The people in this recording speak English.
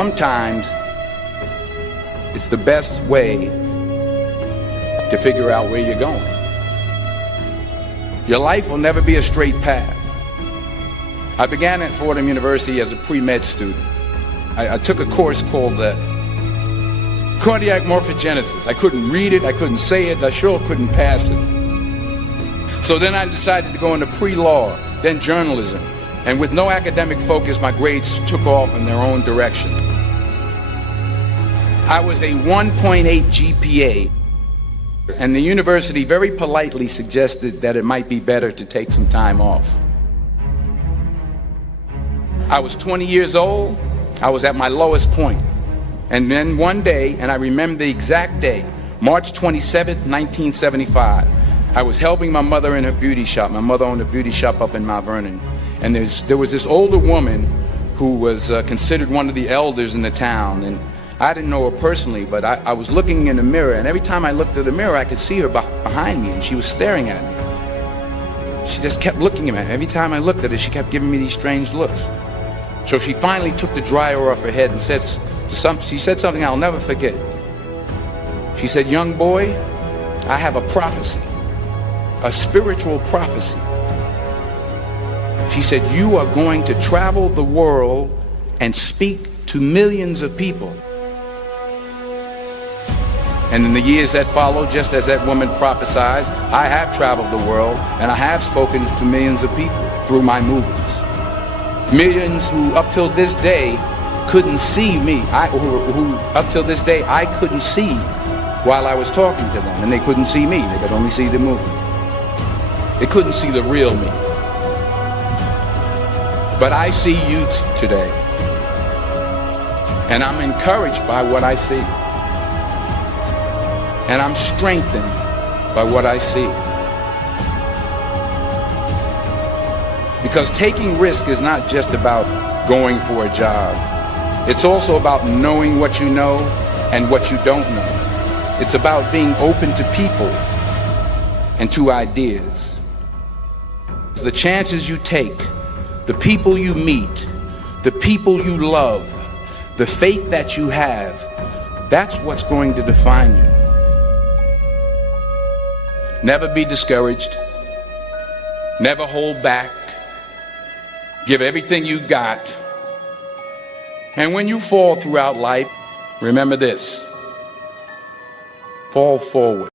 Sometimes it's the best way to figure out where you're going. Your life will never be a straight path. I began at Fordham University as a pre-med student. I took a course called cardiac morphogenesis. I couldn't read it, I couldn't say it, I sure couldn't pass it. So then I decided to go into pre-law, then journalism. And with no academic focus, my grades took off in their own direction. I was a 1.8 GPA, and the university very politely suggested that it might be better to take some time off. I was 20 years old, I was at my lowest point. And then one day, and I remember the exact day, March 27th, 1975, I was helping my mother in her beauty shop. My mother owned a beauty shop up in Mount Vernon. And there was this older woman who was considered one of the elders in the town. And I didn't know her personally, but I was looking in the mirror, and every time I looked at the mirror, I could see her behind me, and she was staring at me. She just kept looking at me. Every time I looked at her, she kept giving me these strange looks. So she finally took the dryer off her head and she said something I'll never forget. She said, "Young boy, I have a prophecy, a spiritual prophecy." She said, "You are going to travel the world and speak to millions of people." And in the years that followed, just as that woman prophesied, I have traveled the world and I have spoken to millions of people through my movies. Millions who up till this day couldn't see me, who up till this day I couldn't see while I was talking to them, and they couldn't see me, they could only see the movie. They couldn't see the real me. But I see you today, and I'm encouraged by what I see. And I'm strengthened by what I see. Because taking risk is not just about going for a job. It's also about knowing what you know and what you don't know. It's about being open to people and to ideas. The chances you take, the people you meet, the people you love, the faith that you have, that's what's going to define you. Never be discouraged. Never hold back. Give everything you got. And when you fall throughout life, remember this: fall forward.